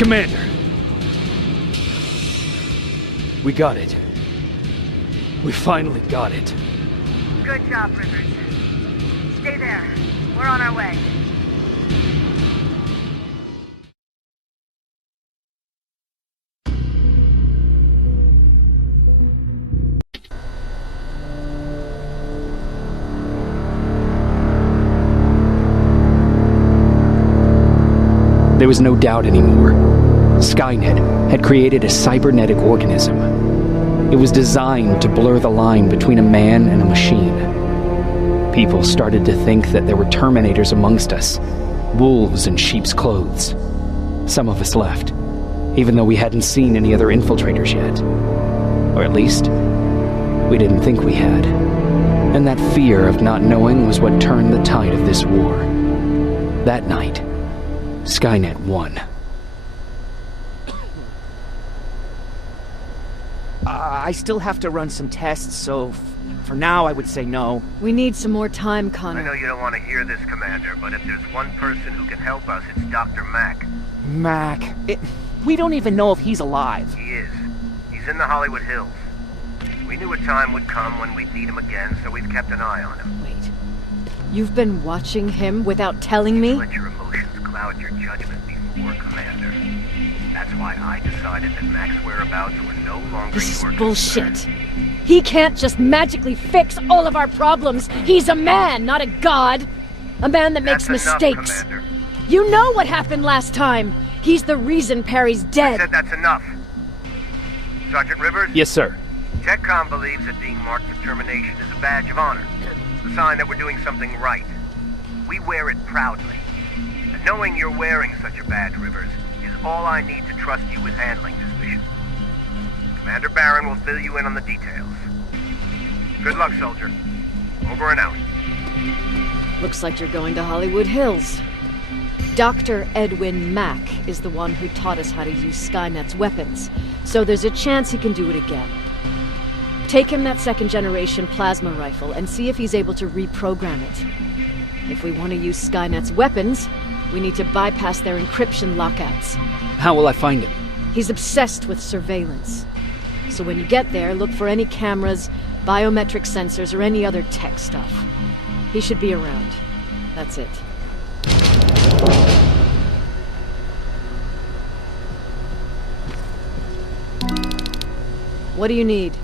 Commander! We got it. We finally got it. Good job, Rivers. Stay there. We're on our way. There was no doubt anymore. Skynet had created a cybernetic organism. It was designed to blur the line between a man and a machine. People started to think that there were Terminators amongst us, wolves in sheep's clothes. Some of us left, even though we hadn't seen any other infiltrators yet. Or at least, we didn't think we had. And that fear of not knowing was what turned the tide of this war. That night, Skynet won. I still have to run some tests, so for now I would say no. We need some more time, Connor. I know you don't want to hear this, Commander, but if there's one person who can help us, it's Dr. Mack. Mac. We don't even know if he's alive. He is. He's in the Hollywood Hills. We knew a time would come when we'd need him again, so we've kept an eye on him. Wait. You've been watching him without telling me? Let your emotions cloud your judgment before, Commander. That's why I decided that Mack's whereabouts were no longer This your is bullshit. concern. He can't just magically fix all of our problems. He's a man, not a god. A man that makes That's enough, mistakes. Commander. You know what happened last time. He's the reason Perry's I dead. said that's enough. Sergeant Rivers? Yes, sir. TechCom believes that being marked for termination is a badge of honor. A sign that we're doing something right. We wear it proudly. And knowing you're wearing such a badge, Rivers, is all I need to trust you with handling this mission. Commander Barron will fill you in on the details. Good luck, soldier. Over and out. Looks like you're going to Hollywood Hills. Dr. Edwin Mack is the one who taught us how to use Skynet's weapons, so there's a chance he can do it again. Take him that second-generation plasma rifle and see if he's able to reprogram it. If we want to use Skynet's weapons, we need to bypass their encryption lockouts. How will I find him? He's obsessed with surveillance. So when you get there, look for any cameras, biometric sensors, or any other tech stuff. He should be around. That's it. What do you need?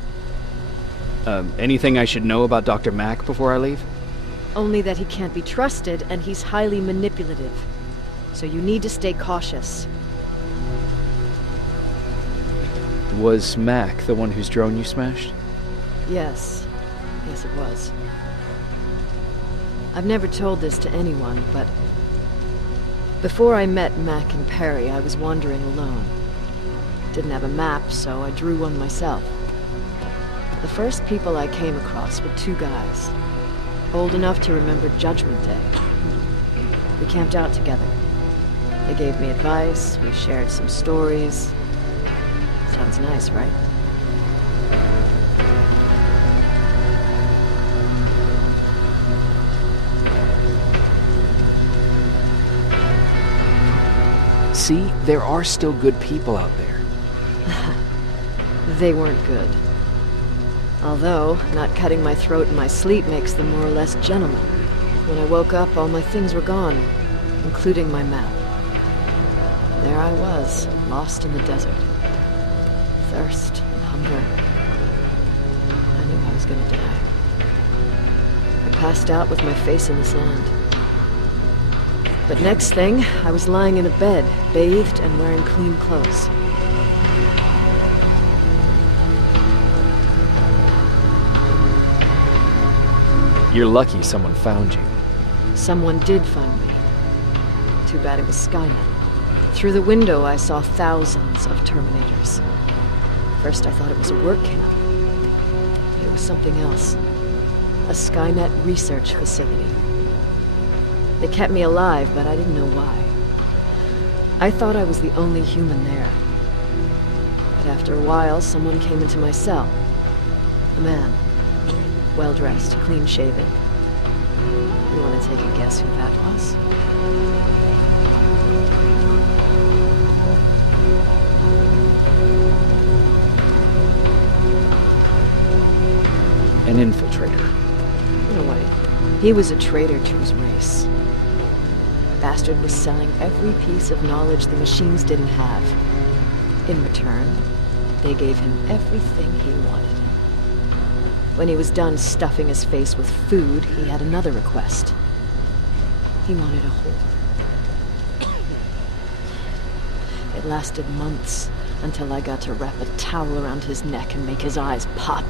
Anything I should know about Dr. Mack before I leave? Only that he can't be trusted, and he's highly manipulative. So you need to stay cautious. Was Mack the one whose drone you smashed? Yes. Yes, it was. I've never told this to anyone, but before I met Mack and Perry, I was wandering alone. Didn't have a map, so I drew one myself. The first people I came across were two guys, old enough to remember Judgment Day. We camped out together. They gave me advice, we shared some stories. Sounds nice, right? See, there are still good people out there. They weren't good. Although, not cutting my throat in my sleep makes them more or less gentlemen. When I woke up, all my things were gone, including my map. There I was, lost in the desert. Thirst and hunger. I knew I was gonna die. I passed out with my face in the sand. But next thing, I was lying in a bed, bathed and wearing clean clothes. You're lucky someone found you. Someone did find me. Too bad it was Skynet. Through the window, I saw thousands of Terminators. First, I thought it was a work camp. But it was something else. A Skynet research facility. They kept me alive, but I didn't know why. I thought I was the only human there. But after a while, someone came into my cell. A man. Well-dressed, clean-shaven. You want to take a guess who that was? infiltrator. In a way, he was a traitor to his race. Bastard was selling every piece of knowledge the machines didn't have. In return, they gave him everything he wanted. When he was done stuffing his face with food, he had another request. He wanted a whore. It lasted months, until I got to wrap a towel around his neck and make his eyes pop.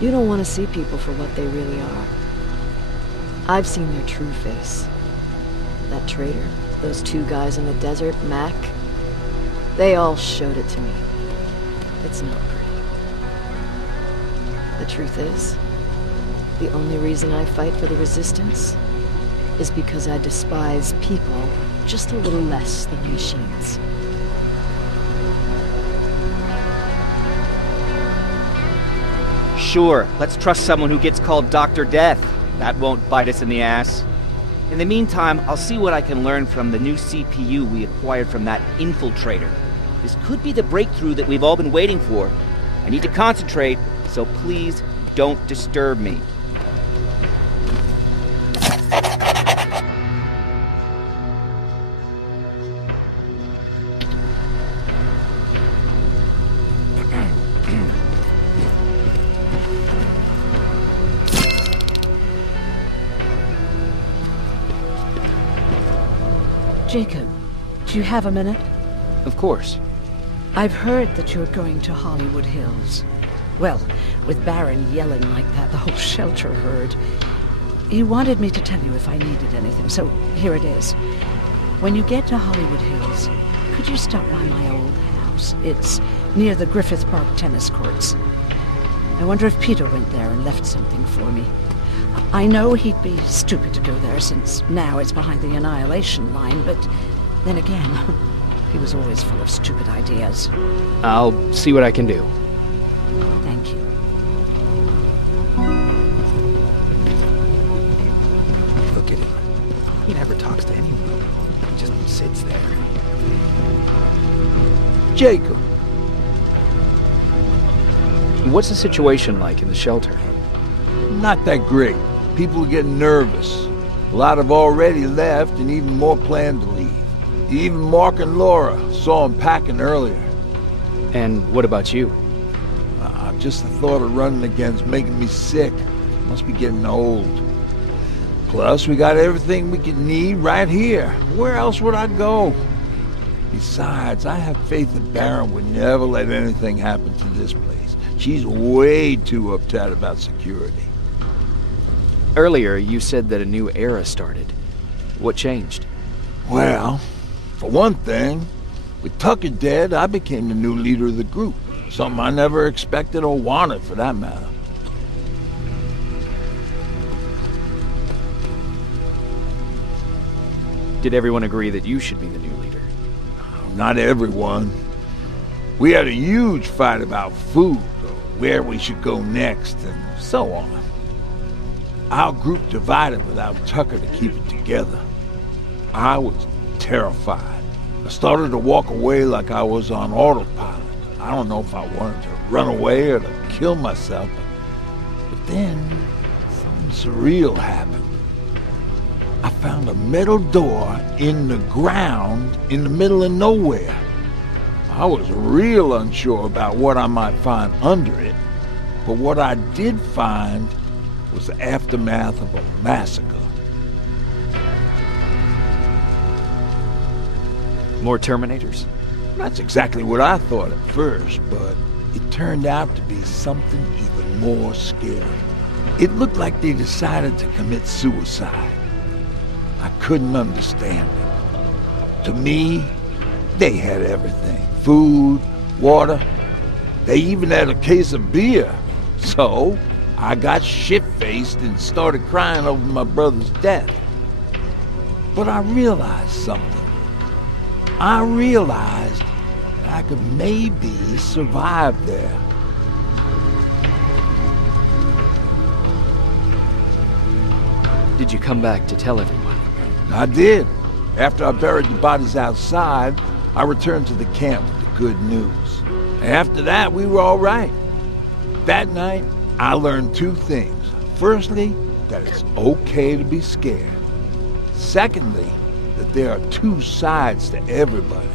You don't want to see people for what they really are. I've seen their true face. That traitor, those two guys in the desert, Mac, they all showed it to me. It's not pretty. The truth is, the only reason I fight for the Resistance is because I despise people just a little less than the machines. Sure, let's trust someone who gets called Dr. Death. That won't bite us in the ass. In the meantime, I'll see what I can learn from the new CPU we acquired from that infiltrator. This could be the breakthrough that we've all been waiting for. I need to concentrate, so please don't disturb me. Jacob, do you have a minute? Of course. I've heard that you're going to Hollywood Hills. Well, with Baron yelling like that, the whole shelter heard. He wanted me to tell you if I needed anything, so here it is. When you get to Hollywood Hills, could you stop by my old house? It's near the Griffith Park tennis courts. I wonder if Peter went there and left something for me. I know he'd be stupid to go there, since now it's behind the Annihilation line, but then again, he was always full of stupid ideas. I'll see what I can do. Thank you. Look at him. He never talks to anyone. He just sits there. Jacob. What's the situation like in the shelter? Not that great. People are getting nervous. A lot have already left, and even more plan to leave. Even Mark and Laura saw them packing earlier. And what about you? Just the thought of running again's making me sick. Must be getting old. Plus, we got everything we could need right here. Where else would I go? Besides, I have faith that Baron would never let anything happen to this place. She's way too uptight about security. Earlier, you said that a new era started. What changed? Well, for one thing, with Tucker dead, I became the new leader of the group. Something I never expected or wanted, for that matter. Did everyone agree that you should be the new leader? Not everyone. We had a huge fight about food, or where we should go next, and so on. Our group divided without Tucker to keep it together. I was terrified. I started to walk away like I was on autopilot. I don't know if I wanted to run away or to kill myself, but then something surreal happened. I found a metal door in the ground in the middle of nowhere. I was real unsure about what I might find under it, but what I did find was the aftermath of a massacre. More Terminators? That's exactly what I thought at first, but it turned out to be something even more scary. It looked like they decided to commit suicide. I couldn't understand it. To me, they had everything. Food, water. They even had a case of beer. So, I got shit-faced and started crying over my brother's death. But I realized something. I realized I could maybe survive there. Did you come back to tell everyone? I did. After I buried the bodies outside, I returned to the camp with the good news. After that, we were all right. That night, I learned two things. Firstly, that it's okay to be scared. Secondly, that there are two sides to everybody.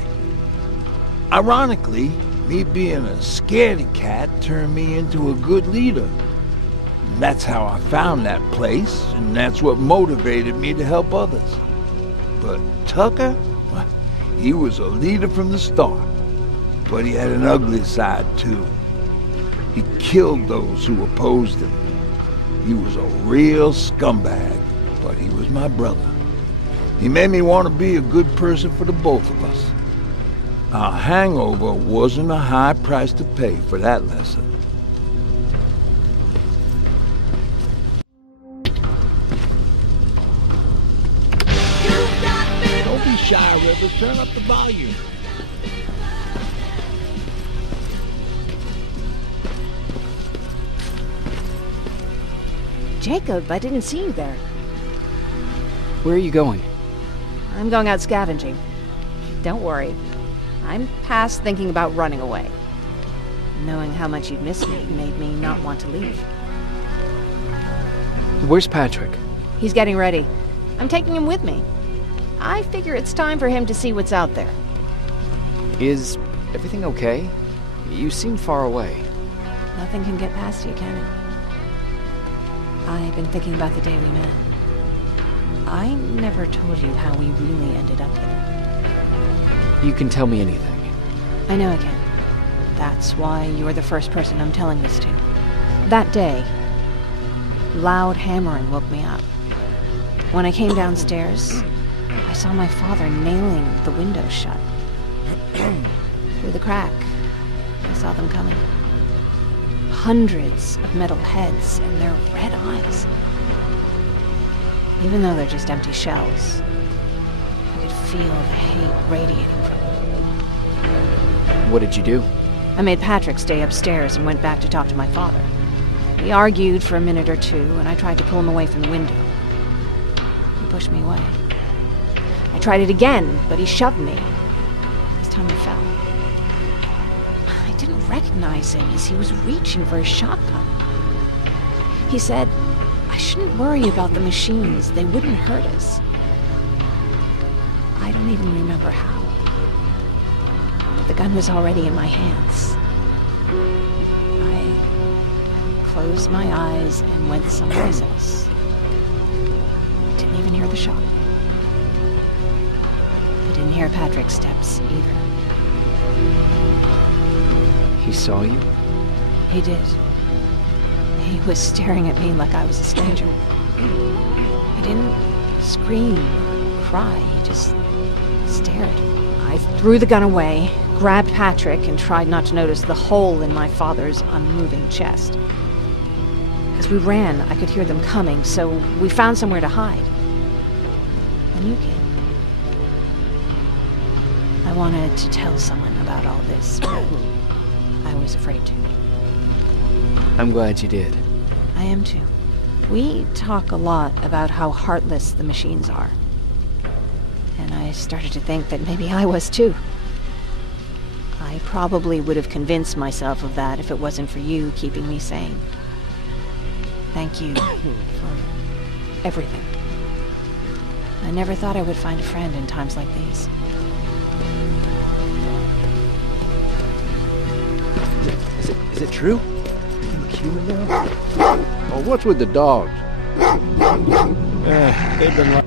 Ironically, me being a scaredy cat turned me into a good leader. And that's how I found that place, and that's what motivated me to help others. But Tucker, well, he was a leader from the start, but he had an ugly side too. He killed those who opposed him. He was a real scumbag, but he was my brother. He made me want to be a good person for the both of us. Our hangover wasn't a high price to pay for that lesson. Don't be shy, Rivers. Turn up the volume. Jacob, I didn't see you there. Where are you going? I'm going out scavenging. Don't worry. I'm past thinking about running away. Knowing how much you'd miss me made me not want to leave. Where's Patrick? He's getting ready. I'm taking him with me. I figure it's time for him to see what's out there. Is everything okay? You seem far away. Nothing can get past you, can it? I've been thinking about the day we met. I never told you how we really ended up there. You can tell me anything. I know I can. That's why you're the first person I'm telling this to. That day, loud hammering woke me up. When I came downstairs, I saw my father nailing the window shut. Through the crack, I saw them coming. Hundreds of metal heads and their red eyes. Even though they're just empty shells, I could feel the hate radiating from them. What did you do? I made Patrick stay upstairs and went back to talk to my father. We argued for a minute or two, and I tried to pull him away from the window. He pushed me away. I tried it again, but he shoved me. This time I fell. I didn't recognize him as he was reaching for his shotgun. He said, I shouldn't worry about the machines. They wouldn't hurt us. I don't even remember how. But the gun was already in my hands. I closed my eyes and went someplace else. Didn't even hear the shot. I didn't hear Patrick's steps either. He saw you? He did. He was staring at me like I was a stranger. He didn't scream or cry. He just stared. I threw the gun away, grabbed Patrick, and tried not to notice the hole in my father's unmoving chest. As we ran, I could hear them coming, so we found somewhere to hide. Then you came. I wanted to tell someone about all this, but I was afraid to. I'm glad you did. I am too. We talk a lot about how heartless the machines are. And I started to think that maybe I was too. I probably would have convinced myself of that if it wasn't for you keeping me sane. Thank you for everything. I never thought I would find a friend in times like these. Is it true? You look human now? Oh, what's with the dogs? They've been